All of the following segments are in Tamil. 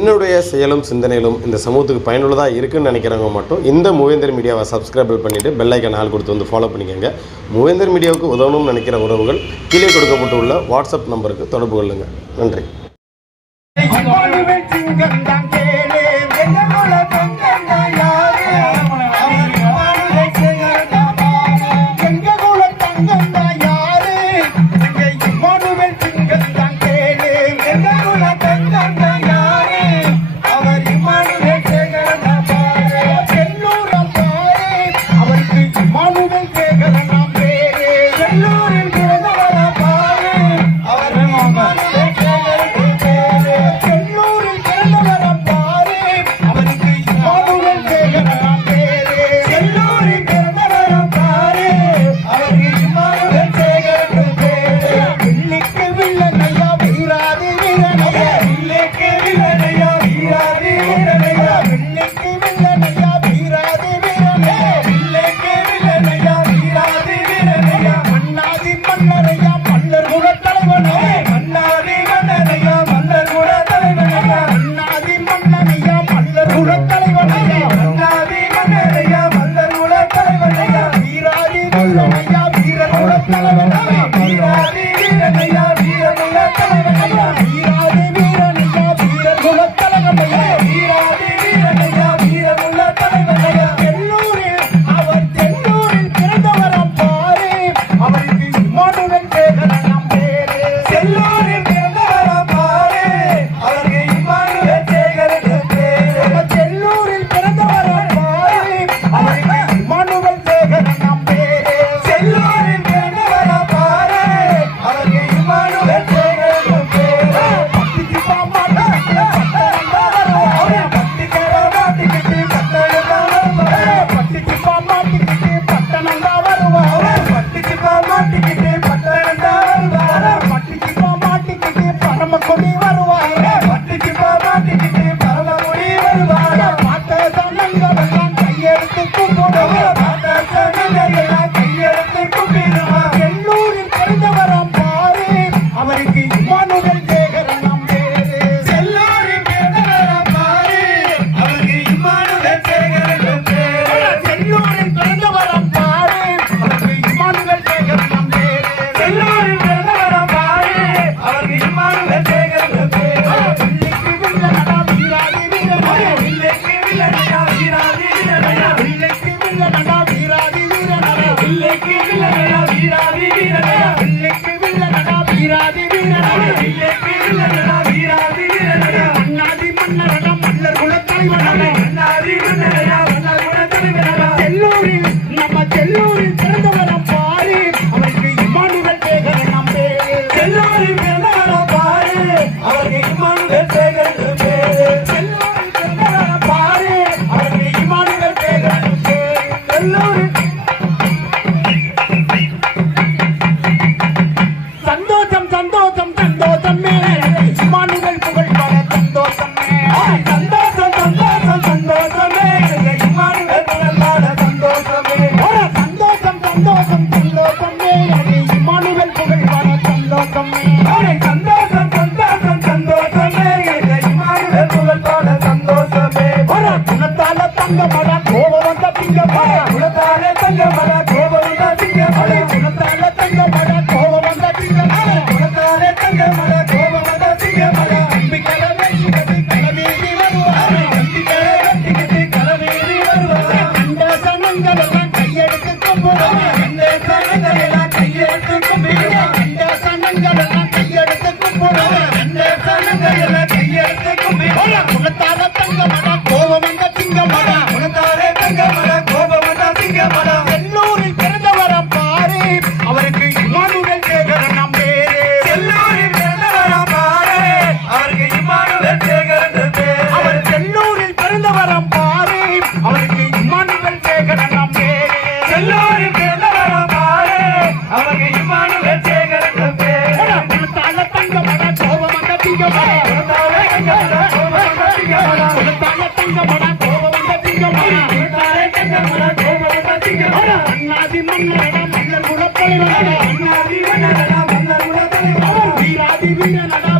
என்னுடைய செயலும் சிந்தனையிலும் இந்த சமூகத்துக்கு பயனுள்ளதாக இருக்குன்னு நினைக்கிறவங்க மட்டும் இந்த மூவேந்தர் மீடியாவை சப்ஸ்கிரைப் பண்ணிவிட்டு பெல் ஐக்கான் ஆல் கொடுத்து வந்து ஃபாலோ பண்ணிக்கோங்க. மூவேந்தர் மீடியாவுக்கு உதவணும்னு நினைக்கிற உறவுகள் கீழே கொடுக்கப்பட்டுள்ள வாட்ஸ்அப் நம்பருக்கு தொடர்பு கொள்ளுங்கள். நன்றி.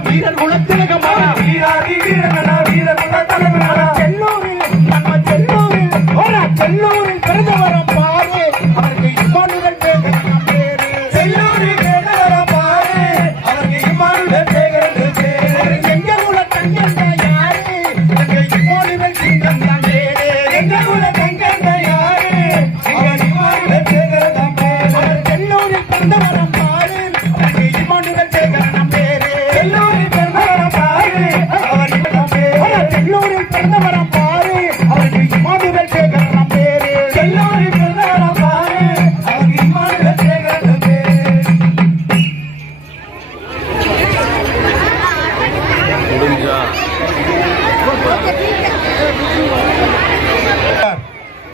வீரர் குலத்திலகமா வீராதி வீரனடா வீரர் பிறந்த வரம் பாரு அவருக்கு இமானுவேல் சேகரன் பேரு செல்லூரில் பிறந்த வரம் பாரு அவருக்கு பேரு செல்லூரில் பிறந்த வரம் பாரு அவருக்கு இமானுவேல் சேகரன் பேரு செல்லூரில் பிறந்த வரம் பாரு அவருக்கு இமானுவேல் சேகரன் பேரு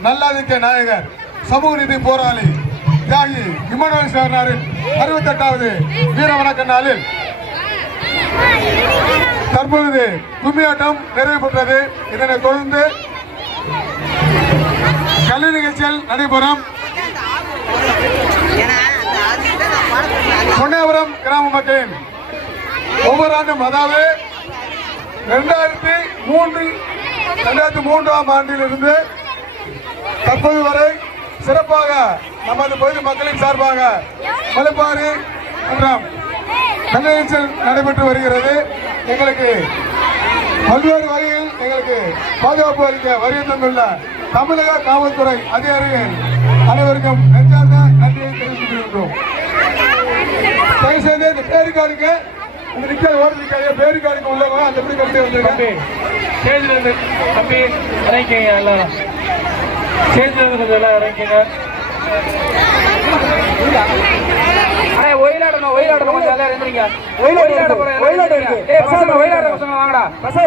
நல்லாதிக்க நாயகர் சமூக நீதி போராளி தியாகி இமானுவேல் சேகரனாரின் 68வது வீர வணக்க நாளில் தற்பொழுது கும்மியாட்டம் நிறைவு பெற்றது. இதனை தொடர்ந்து கலை நிகழ்ச்சிகள் நடைபெறும். பொன்னாபுரம் கிராம மக்களின் ஒவ்வொரு ஆண்டும் அதாவது 2003ஆம் ஆண்டிலிருந்து தற்போது வரை சிறப்பாக நமது பகுதி மக்களின் சார்பாக மலைப்பாரி மற்றும் நிகழ்ச்சிகள் நடைபெற்று வருகிறது. எங்களுக்கு பல்வேறு வகையில் எங்களுக்கு பாதுகாப்பு அளிக்க வருகை தந்துள்ள தமிழக காவல்துறை அதிகாரிகள் அனைவருக்கும் நெஞ்சார்ந்த நன்றியை தெரிவித்துக் கொள்கின்றோம். தயவு செய்து இந்த பேருக்காடுக்கு இந்த நிக்கல் ஓட்டு நிக்காது பேருக்காடுக்கு உள்ளவங்க அந்த எப்படி கட்டி வந்துருக்காங்க தம்பி இறங்கிக்கங்க எல்லாம் சேர்ந்து கொஞ்சம் எல்லாம் இறங்கிக்கங்க. ஒயிலாடணும் கொஞ்சம் எல்லாம் இருந்துறீங்க. ஒயிலாட போறேன் ஒயிலாட பசங்க வாங்கடா பசங்க